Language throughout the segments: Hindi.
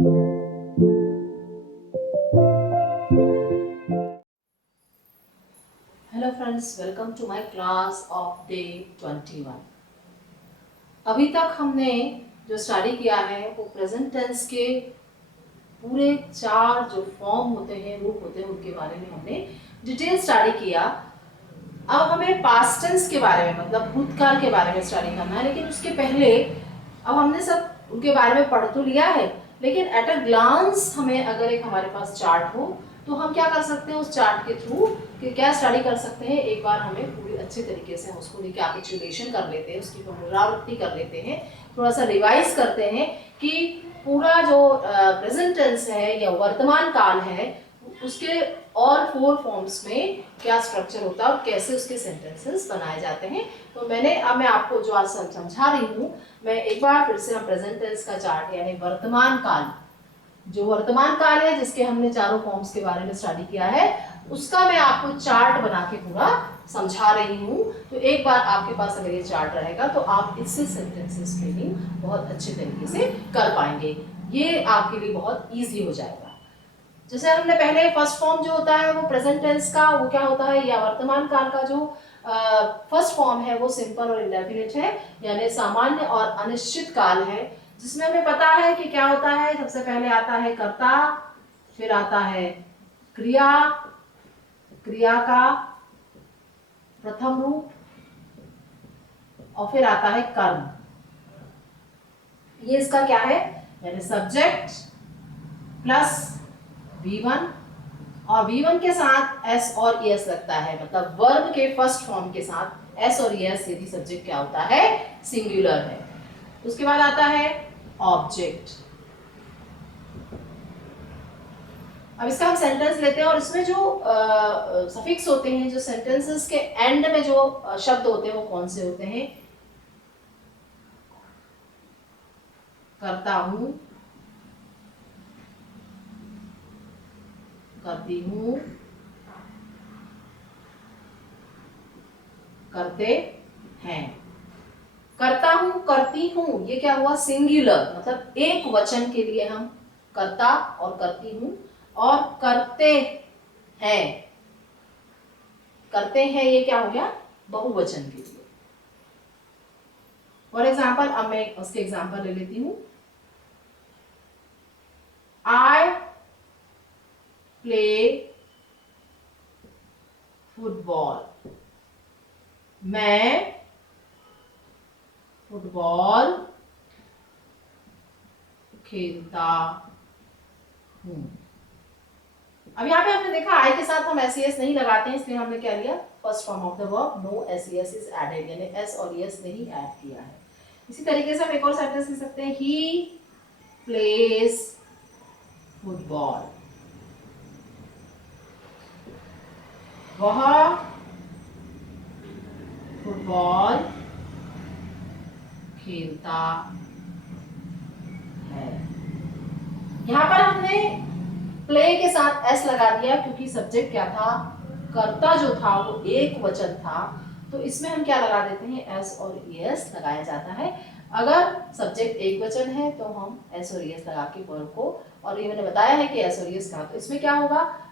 Hello friends, welcome to my class of day 21। अभी तक हमने जो स्टडी किया है वो प्रेजेंट टेंस के पूरे 4 जो फॉर्म होते हैं, रूप होते हैं, उनके बारे में हमने डिटेल स्टडी किया। अब हमें पास्ट टेंस के बारे में, मतलब भूतकाल के बारे में स्टडी करना है। लेकिन उसके पहले अब हमने सब उनके बारे में पढ़ तो लिया है, लेकिन एट अ ग्लांस हमें अगर एक हमारे पास चार्ट हो तो हम क्या कर सकते हैं उस चार्ट के थ्रू कि क्या स्टडी कर सकते हैं। एक बार हमें पूरी अच्छे तरीके से हम उसको रिकैपिचुलेशन कर लेते हैं, उसकी पुनरावृत्ति कर लेते हैं, थोड़ा सा रिवाइज करते हैं कि पूरा जो प्रेजेंट टेंस है या वर्तमान काल है उसके और 4 फॉर्म्स में क्या स्ट्रक्चर होता है और कैसे उसके सेंटेंसेस बनाए जाते हैं। तो मैं आपको जो आज समझा रही हूँ, मैं एक बार फिर से हम प्रेजेंट टेंस का चार्ट यानी वर्तमान काल, जो वर्तमान काल है जिसके हमने चारों फॉर्म्स के बारे में स्टडी किया है, उसका मैं आपको चार्ट बना के पूरा समझा रही हूँ। तो एक बार आपके पास अगर ये चार्ट रहेगा तो आप इससे सेंटेंसेस ट्रेनिंग बहुत अच्छे तरीके से कर पाएंगे। ये आपके लिए बहुत ईजी हो जाएगा। जैसे हमने पहले फर्स्ट फॉर्म जो होता है वो प्रेजेंट टेंस का, वो क्या होता है, या वर्तमान काल का जो फर्स्ट फॉर्म है वो सिंपल और इंडेफिनिट है, यानी सामान्य और अनिश्चित काल है, जिसमें हमें पता है कि क्या होता है। सबसे पहले आता है कर्ता, फिर आता है क्रिया, क्रिया का प्रथम रूप, और फिर आता है कर्म। ये इसका क्या है, यानी सब्जेक्ट प्लस V1, और V1 के साथ S और ES लगता है, मतलब वर्ब के फर्स्ट फॉर्म के साथ S और ES यदि सब्जेक्ट क्या होता है, सिंगुलर है। उसके बाद आता है ऑब्जेक्ट। अब इसका हम सेंटेंस लेते हैं और इसमें जो सफिक्स होते हैं, जो सेंटेंसेस के एंड में जो शब्द होते हैं वो कौन से होते हैं। करता हूं, करती हूं, करते हैं। करता हूं, करती हूं, ये क्या हुआ, सिंगुलर, मतलब एक वचन के लिए हम करता और करती हूं। और करते हैं, करते हैं ये क्या हो गया, बहुवचन के लिए। फॉर एग्जाम्पल, अब मैं उसके एग्जाम्पल ले लेती हूं। आई प्ले फुटबॉल, मैं फुटबॉल खेलता हूं। अब यहाँ पे हमने देखा आई के साथ हम एस नहीं लगाते हैं, इसलिए हमने क्या लिया, first form of the verb, no s is added, यानी एस और एस नहीं ऐड किया है। इसी तरीके से हम एक और सेंटेंस लिख सकते हैं, ही प्लेज फुटबॉल, वह फुटबॉल खेलता है। यहाँ पर हमने प्ले के साथ एस लगा दिया क्योंकि सब्जेक्ट क्या था, कर्ता जो था वो एक वचन था, तो इसमें हम क्या लगा देते हैं, एस और एस लगाया जाता है। अगर सब्जेक्ट एक वचन है तो हम एस और एस लगा के वर्ब को, और ये मैंने बताया है कि एस और एस का, तो इसमें क्या होगा,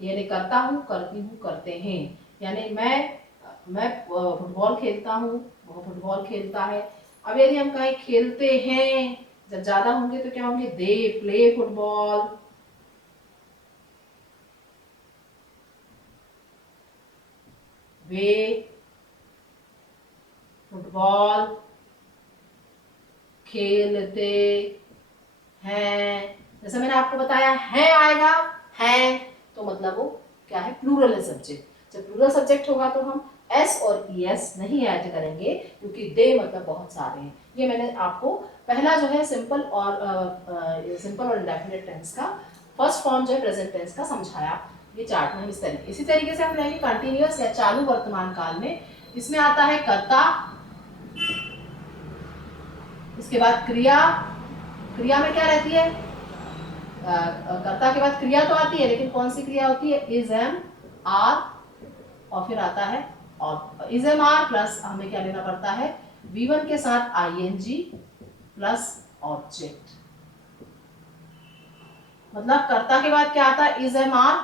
यानी करता हूँ, करती हूँ, करते हैं, यानी मैं फुटबॉल खेलता हूँ, वो फुटबॉल खेलता है। अब यदि हम कहें खेलते हैं, जब ज्यादा होंगे तो क्या होंगे, दे प्ले फुटबॉल, वे फुटबॉल खेलते हैं। जैसे मैंने आपको बताया, है आएगा, है तो मतलब वो क्या है, प्लूरल है सब्जेक्ट। जब प्लूरल सब्जेक्ट होगा तो हम एस और ईएस नहीं ऐड करेंगे, क्योंकि दे मतलब बहुत सारे हैं। ये मैंने आपको पहला जो है सिंपल और इंडेफिनिट टेंस का फर्स्ट फॉर्म जो है प्रेजेंट टेंस का समझाया। ये चार्ट में हम इसी तरीके से हम लेंगे कंटिन्यूअस या चालू वर्तमान काल में। इसमें आता है कर्ता, इसके बाद क्रिया, क्रिया में क्या रहती है, कर्ता के बाद क्रिया तो आती है, लेकिन कौन सी क्रिया होती है, इज एम आर, और फिर आता है और इज एम आर प्लस हमें क्या लेना पड़ता है, V1 के साथ ING प्लस ऑब्जेक्ट। मतलब कर्ता के बाद क्या आता है, इज एम आर,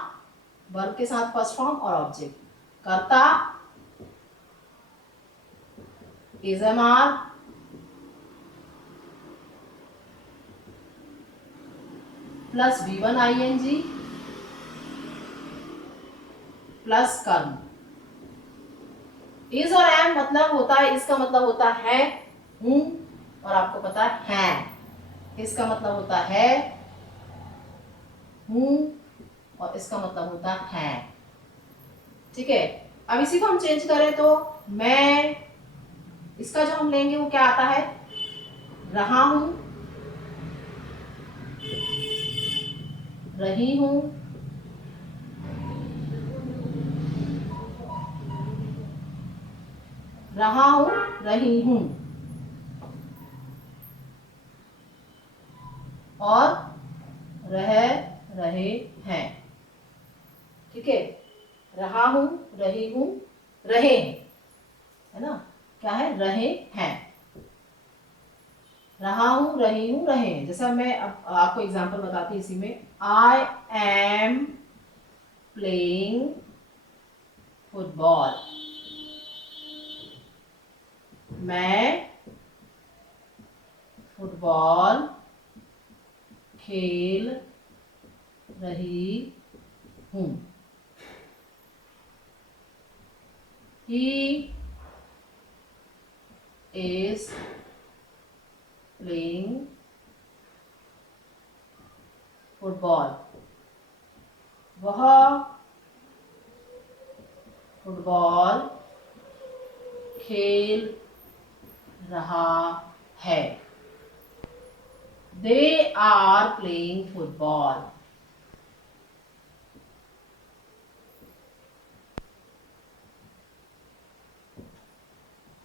वर्ब के साथ फर्स्ट फॉर्म और ऑब्जेक्ट। कर्ता is am are plus V1 ING plus कर्म। इज और एम मतलब होता है, इसका मतलब होता है हूं, और आपको पता है इसका मतलब होता है हूं, और इसका मतलब होता है। ठीक है, अब इसी को हम चेंज करें तो मैं, इसका जो हम लेंगे वो क्या आता है, रहा हूं, रही हूं, रहा हूं, रही हूं, और रह रहे हैं। ठीक है, रहा हूं, रही हूं, रहे हैं, है ना, क्या है, रहे हैं। रहा हूं, रही हूं, रहे हैं। जैसा मैं अब आपको एग्जांपल बताती हूँ इसी में, आई एम प्लेइंग फुटबॉल। मैं फुटबॉल खेल रही हूं। He is playing football. वह फुटबॉल खेल रहा है। They are playing football.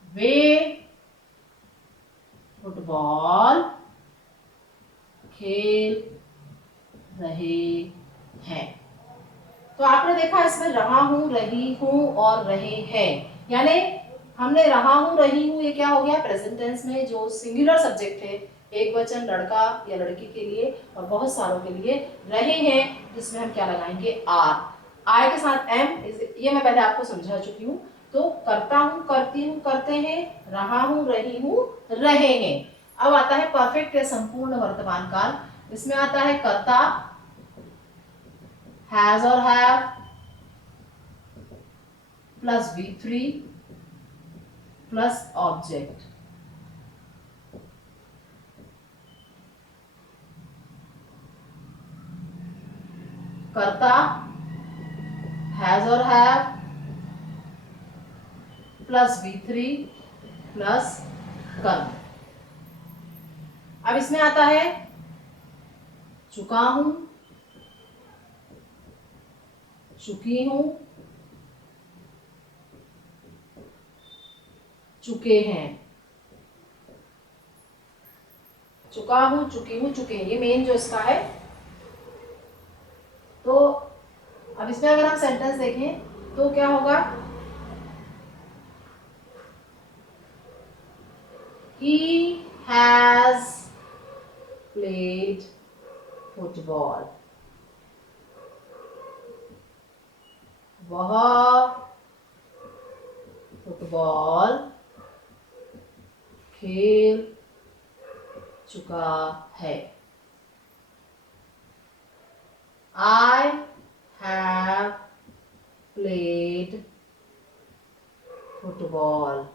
वे फुटबॉल खेल रहे हैं। तो आपने देखा इसमें रहा हूं, रही हूं और रहे हैं, यानी हमने रहा हूं, रही हूं, ये क्या हो गया, प्रेजेंट टेंस में जो सिंगुलर सब्जेक्ट है, एक वचन लड़का या लड़की के लिए और बहुत सारों के लिए, रहे हैं जिसमें हम क्या लगाएंगे, आर। आई के साथ एम, ये मैं पहले आपको समझा चुकी हूँ। तो करता हूं, करती हूं, करते हैं, रहा हूं, रही हूं, रहे हैं। अब आता है परफेक्ट या संपूर्ण वर्तमान काल। इसमें आता है कर्ता has or have plus V3 plus object। कर्ता has or have plus V3 plus कर्म। अब इसमें आता है चुका हूं, चुकी हूं, चुके हैं। चुका हूं, चुकी हूं, चुके हैं, ये मेन जो इसका है। तो अब इसमें अगर हम सेंटेंस देखें तो क्या होगा, he has played football। वह फुटबॉल खेल चुका है। I have played football।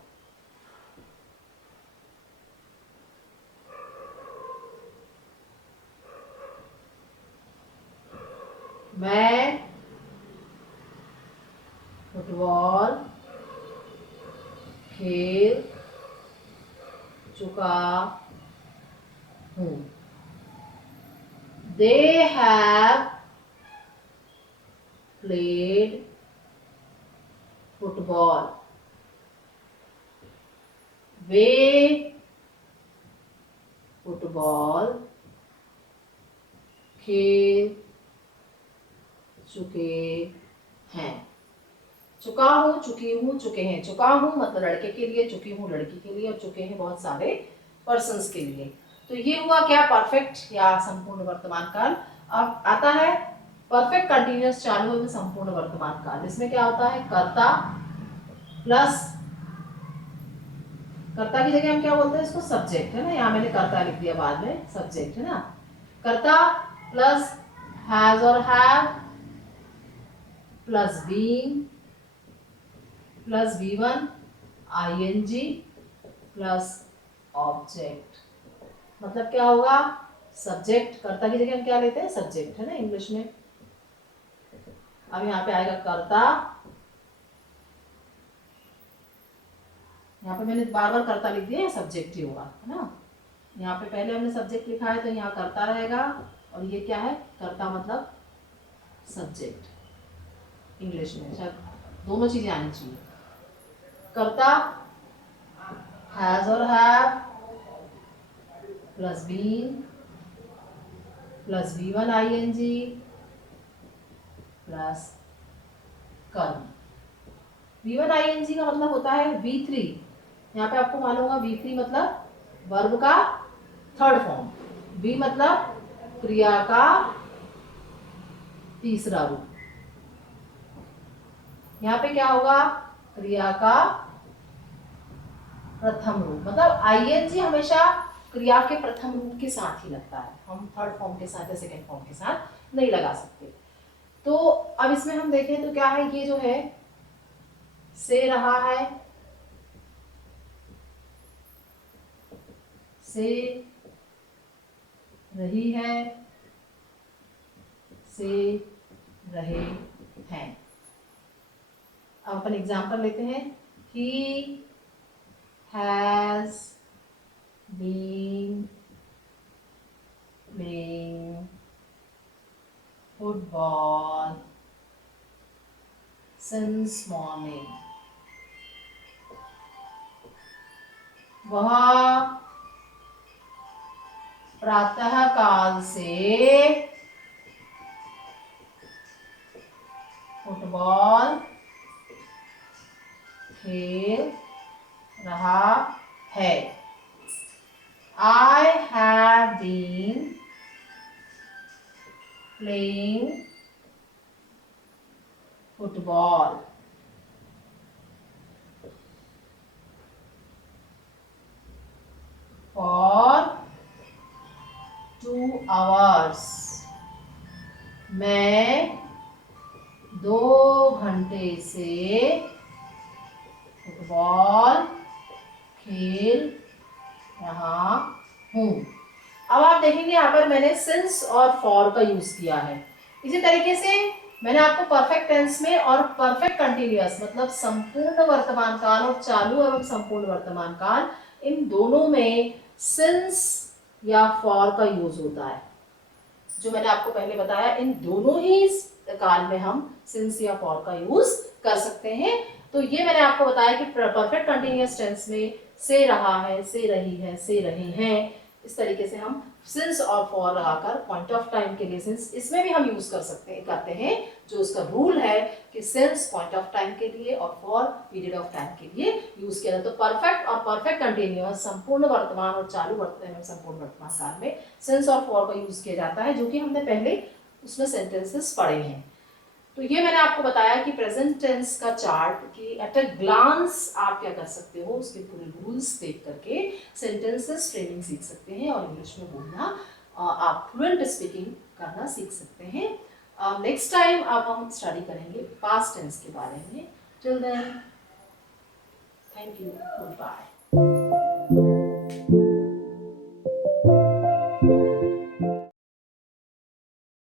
मैं फुटबॉल खेल चुका हूँ। They have played football। Way football खेल चुके हैं। चुका हूं, चुकी हूं, चुके हैं। चुका हूं मतलब लड़के के लिए, चुकी हूं लड़की के लिए, और चुके हैं बहुत सारे पर्सन्स के लिए। तो ये हुआ क्या, परफेक्ट या संपूर्ण वर्तमान काल। अब आता है परफेक्ट कंटिन्यूअस चालू एवं संपूर्ण वर्तमान काल, जिसमें क्या होता है कर्ता प्लस, कर्ता की जगह हम क्या बोलते हैं इसको, सब्जेक्ट है ना, यहाँ मैंने कर्ता लिख दिया, बाद में सब्जेक्ट है ना, कर्ता प्लस हैज और have plus being plus V1 ING plus object. मतलब क्या होगा, सब्जेक्ट, कर्ता की जगह हम क्या लेते हैं, सब्जेक्ट है ना इंग्लिश में। अब यहाँ पे आएगा कर्ता, यहाँ पे मैंने बार बार कर्ता लिख दिया, सब्जेक्ट ही होगा है ना। यहाँ पे पहले हमने सब्जेक्ट लिखा है तो यहाँ कर्ता रहेगा, और ये क्या है, कर्ता मतलब सब्जेक्ट इंग्लिश में, शायद दोनों चीजें आनी चाहिए। कर्ता हैज और have plus being plus V1 ING plus कर्म। V1 ING का मतलब होता है V3, यहाँ पे आपको मालूम होगा V3 मतलब वर्ब का थर्ड फॉर्म, V मतलब क्रिया का तीसरा रूप। यहाँ पे क्या होगा, क्रिया का प्रथम रूप, मतलब ING हमेशा क्रिया के प्रथम रूप के साथ ही लगता है, हम थर्ड फॉर्म के साथ या सेकेंड फॉर्म के साथ नहीं लगा सकते। तो अब इसमें हम देखें तो क्या है, ये जो है से रहा है, से रही है, से रहे हैं। अब अपन एग्जाम्पल लेते हैं, he has been playing football since morning. वह प्रातः काल से फुटबॉल खेल रहा है। I have been playing football for 2 hours। मैं 2 घंटे से फुटबॉल खेल रहा हूँ। अब आप देखेंगे यहाँ पर मैंने सिंस और फॉर का यूज किया है। इसी तरीके से मैंने आपको परफेक्ट टेंस में और परफेक्ट कंटिन्यूअस मतलब संपूर्ण वर्तमान काल और चालू एवं संपूर्ण वर्तमान काल, इन दोनों में सिंस या फॉर का यूज होता है। जो मैंने आपको पहले बताया, इन दोनों ही काल में हम सिंस या फॉर का यूज कर सकते हैं। तो ये मैंने आपको बताया कि परफेक्ट कंटिन्यूअस टेंस में से रहा है, से रही है, से रहे हैं, इस तरीके से हम सिंस और फॉर लगाकर पॉइंट ऑफ टाइम के लिए सिंस इसमें भी हम यूज करते हैं। जो उसका रूल है कि सिंस पॉइंट ऑफ टाइम के लिए और फॉर पीरियड ऑफ टाइम के लिए यूज किया जाता है। तो परफेक्ट और परफेक्ट कंटिन्यूअस संपूर्ण वर्तमान और चालू वर्तमान संपूर्ण वर्तमान काल में सिंस और फॉर का यूज किया जाता है, जो कि हमने पहले उसमें सेंटेंसेस पढ़े हैं। तो ये मैंने आपको बताया कि प्रेजेंट टेंस का चार्ट कि एट अ ग्लांस आप क्या कर सकते हो, उसके पूरे रूल्स देख करके सेंटेंसेस ट्रेनिंग सीख सकते हैं और इंग्लिश में बोलना आप फ्लुएंट स्पीकिंग करना सीख सकते हैं। नेक्स्ट टाइम अब हम स्टडी करेंगे पास्ट टेंस के बारे में। Till then, thank you, good bye.